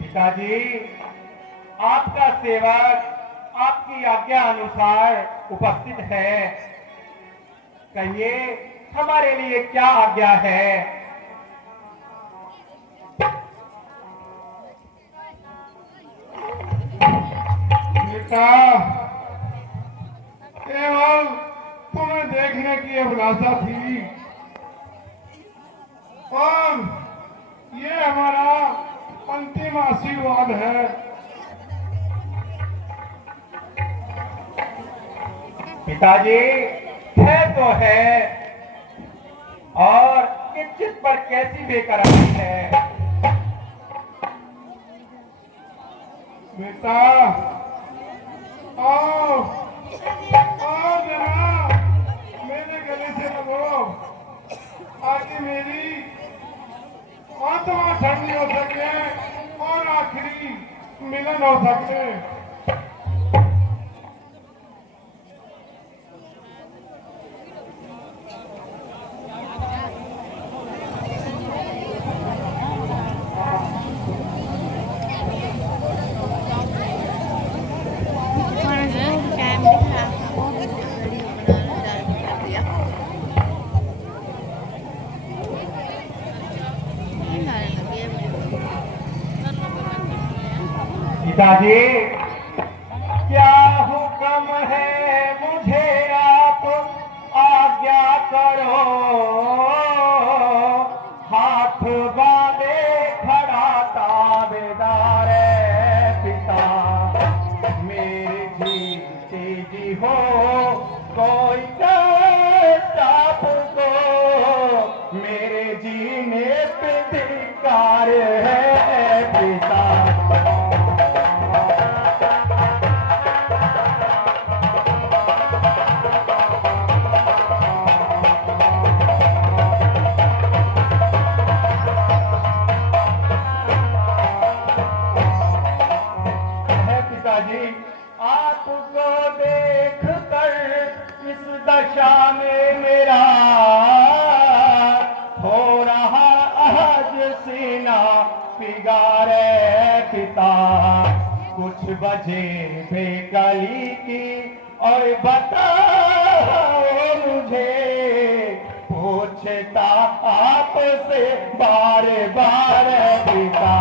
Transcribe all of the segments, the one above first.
पिताजी, आपका सेवक आपकी आज्ञा अनुसार उपस्थित है। कहिए, हमारे लिए क्या आज्ञा है? बेटा, केवल तुम्हें देखने की अभिलाषा थी और ये हमारा अंतिम आशीर्वाद है। पिताजी, है तो है, और किस चीज पर कैसी बेकरारी है? बेटा, आओ आओ जरा मेरे गले से लगो, ताकि मेरी आत्मा ठंडी हो सके और आखिरी मिलन हो सके। पिताजी, क्या हुक्म है मुझे, आप आज्ञा करो। हाथ बांधे खड़ा ताबेदार पिता, मेरे जीते जी हो कोई कष्ट आपको, मेरे जीने पे धिक्कार है पिता। आपको देख कर इस दशा में मेरा हो रहा आज सीना पिगारे पिता। कुछ बजे बेकली की और बताओ मुझे, पूछता आपसे बार बार पिता।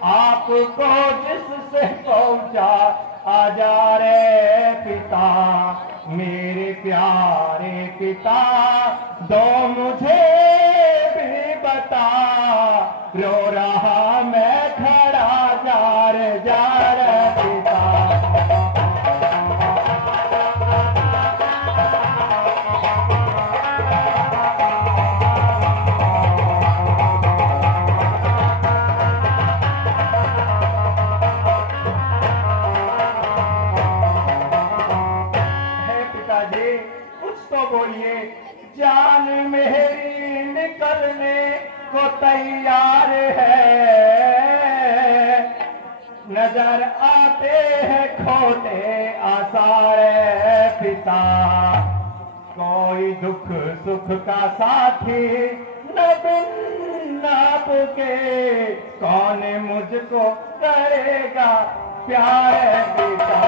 आपको जिससे पहुंचा आजा रे पिता, मेरे प्यारे पिता, दो मुझे भी बता। रो रहा मैं खड़ा जार जार पिता। कुछ तो बोलिए, जान मेरी निकलने को तैयार है। नजर आते हैं खोटे आसार पिता, कोई दुख सुख का साथी न बिन आपके, कौन मुझको करेगा प्यार पिता।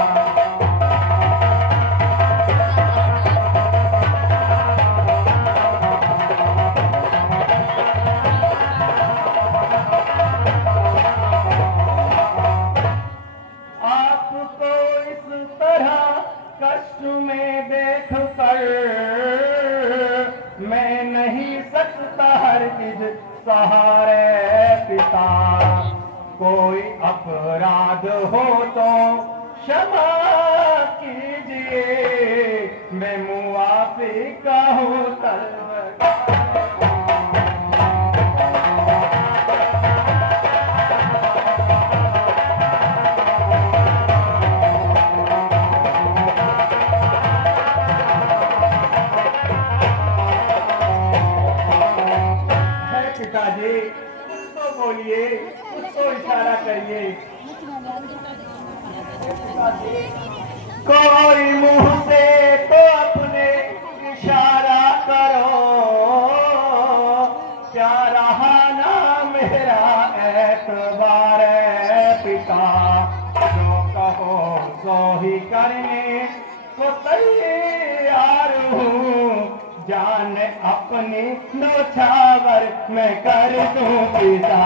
कष्ट में देख कर मैं नहीं सकता हरगिज सहारे पिता, कोई अपराध हो तो क्षमा कीजिए, मैं मुआफी का हूँ तलवार। पिताजी, कुछ तो बोलिए, कुछ तो इशारा करिए। कोई मुंह से तो अपने इशारा करो, क्या रहा ना मेरा एतबार पिता, जो कहो सो ही करने को तैयार हूँ, जान अपनी नौछावर मैं कर दूं पिता।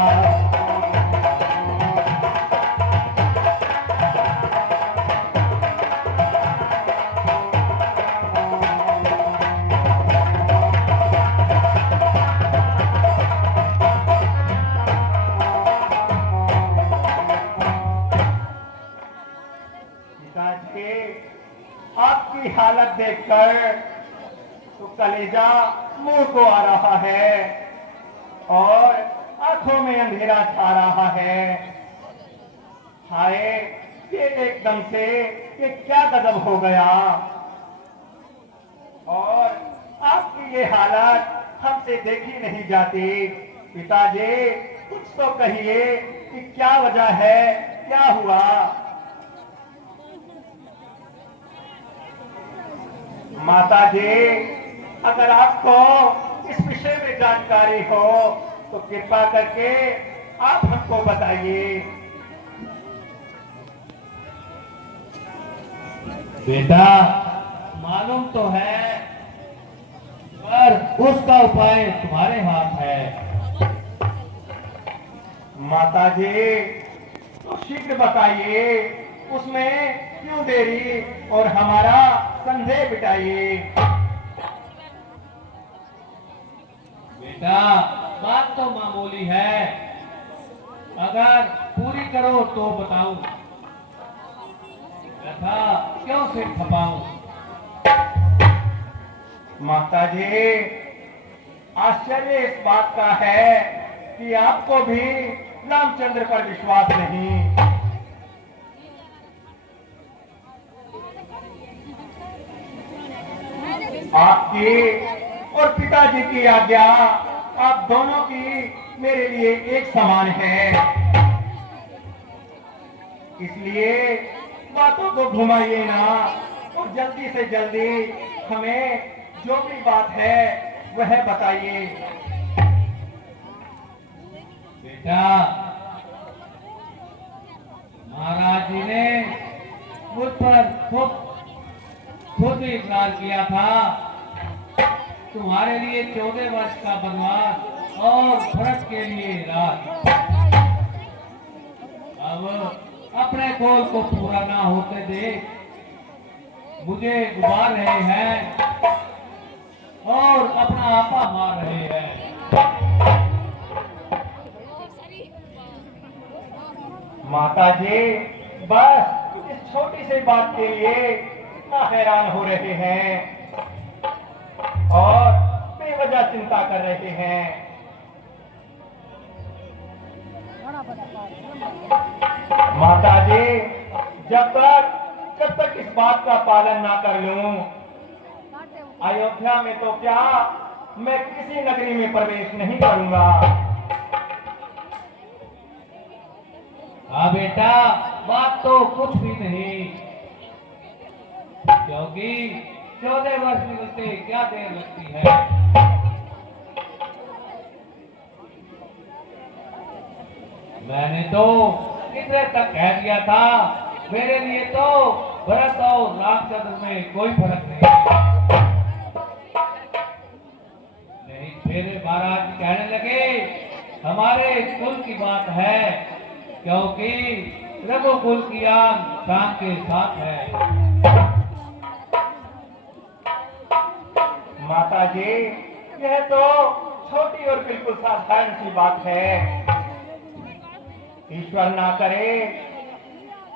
पिताजी, आपकी हालत देखकर तो कलेजा मुंह को आ रहा है और आंखों में अंधेरा छा रहा है। हाय, ये एकदम से ये क्या गजब हो गया, और आपकी ये हालत हमसे देखी नहीं जाती। पिताजी, कुछ तो कहिए कि क्या वजह है, क्या हुआ। माता जी, अगर आपको इस विषय में जानकारी हो तो कृपा करके आप हमको बताइए। बेटा, मालूम तो है, पर उसका उपाय तुम्हारे हाथ है। माता जी, तो शीघ्र बताइए, उसमें क्यों देरी, और हमारा संदेह मिटाइए। बेटा, बात तो मामूली है, अगर पूरी करो तो बताऊं, कथा क्यों से छपाऊं। माता जी, आश्चर्य इस बात का है कि आपको भी रामचंद्र पर विश्वास नहीं। आपकी और पिताजी की आज्ञा आप दोनों की मेरे लिए एक समान है, इसलिए बातों को घुमाइए ना, और जल्दी से जल्दी हमें जो भी बात है वह बताइए। बेटा, महाराज जी ने मुझ पर खुद इकरार किया था, तुम्हारे लिए 14 वर्ष का बनवास और भरत के लिए राज। अब अपने गोल को पूरा ना होते देख मुझे गुबार रहे हैं और अपना आपा मार रहे हैं। माता जी, बस इस छोटी सी बात के लिए इतना हैरान हो रहे हैं और बेवजह चिंता कर रहे हैं। माता जी, जब तक इस बात का पालन ना कर लूं, अयोध्या में तो क्या, मैं किसी नगरी में प्रवेश नहीं करूंगा। हाँ बेटा, बात तो कुछ भी नहीं, क्योंकि 14 वर्ष निकलते क्या देर लगती है। मैंने तो इतने तक कह दिया था, मेरे लिए तो भरत और रामचंद्र में कोई फर्क नहीं। नहीं, फिर महाराज कहने लगे हमारे कुल की बात है, क्योंकि रघुकुल की आन शान के साथ है। माता जी, यह तो छोटी और बिल्कुल साधारण सी बात है। ईश्वर ना करे,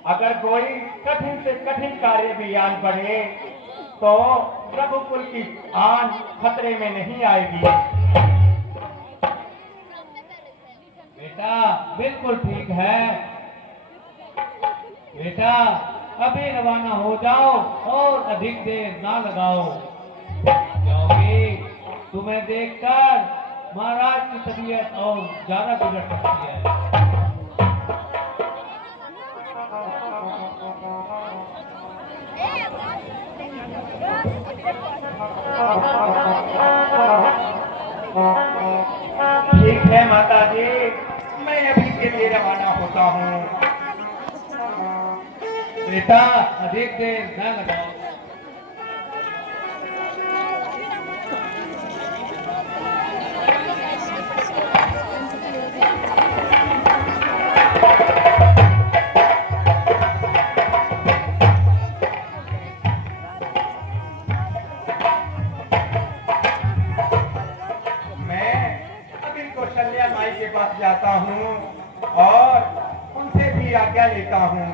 अगर कोई कठिन से कठिन कार्य भी आन पड़े तो रघुकुल की आन खतरे में नहीं आएगी। बेटा, बिल्कुल ठीक है। बेटा, अभी रवाना हो जाओ और अधिक देर ना लगाओ, क्योंकि तुम्हें देखकर महाराज की तबीयत और ज्यादा बिगड़ सकती है। ठीक है माता जी, मैं अभी के लिए रवाना होता हूँ। बेटा अधिक देर न लगाओ। मैं अभी कौशल्या माई के पास जाता हूँ और उनसे भी आज्ञा लेता हूँ।